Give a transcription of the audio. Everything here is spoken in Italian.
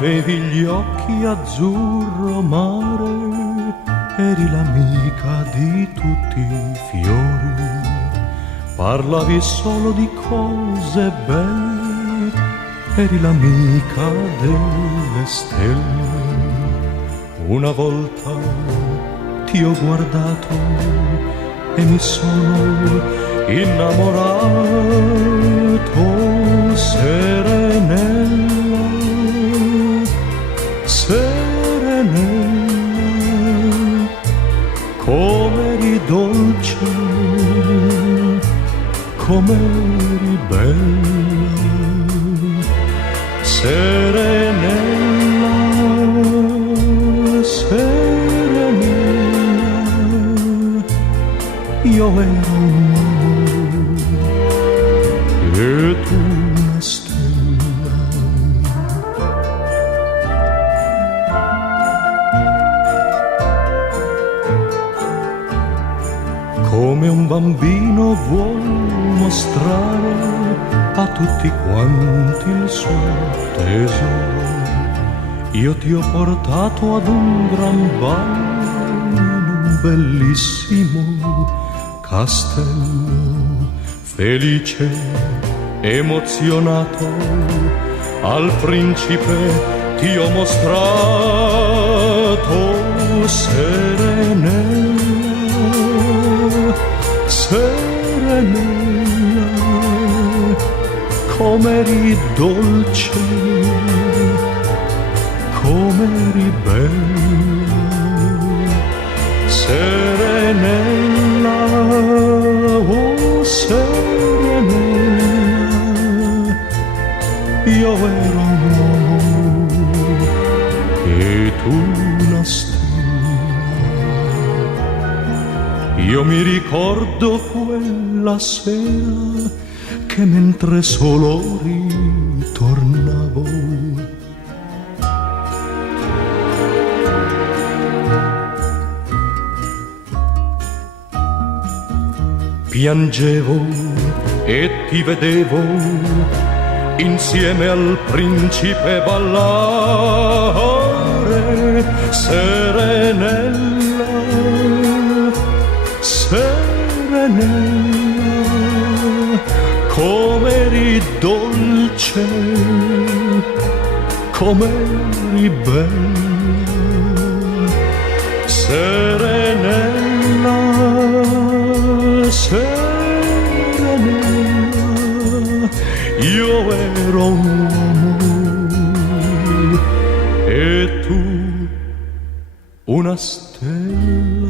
avevi gli occhi azzurro mare, eri l'amica di tutti i fiori, parlavi solo di cose belle, eri l'amica delle stelle. Una volta ti ho guardato e mi sono innamorato, serenella, serenella, come eri dolce, come eri bella, serenella, serenella, io ero un uomo e tu una stella. Come un bambino vuol mostrare a tutti quanti il suo tesoro, io ti ho portato ad un gran ballo in un bellissimo castello. Felice, emozionato, al principe ti ho mostrato, serenella, serenella, com'eri dolce, com'eri bella, serenella, oh serenella, io ero un uomo e tu una stella. Io mi ricordo quella sera che mentre solo ritornavo piangevo e ti vedevo insieme al principe ballare, serenella, serenella, com'eri dolce, com'eri bella, serenella, serenella, io ero un uomo e tu una stella.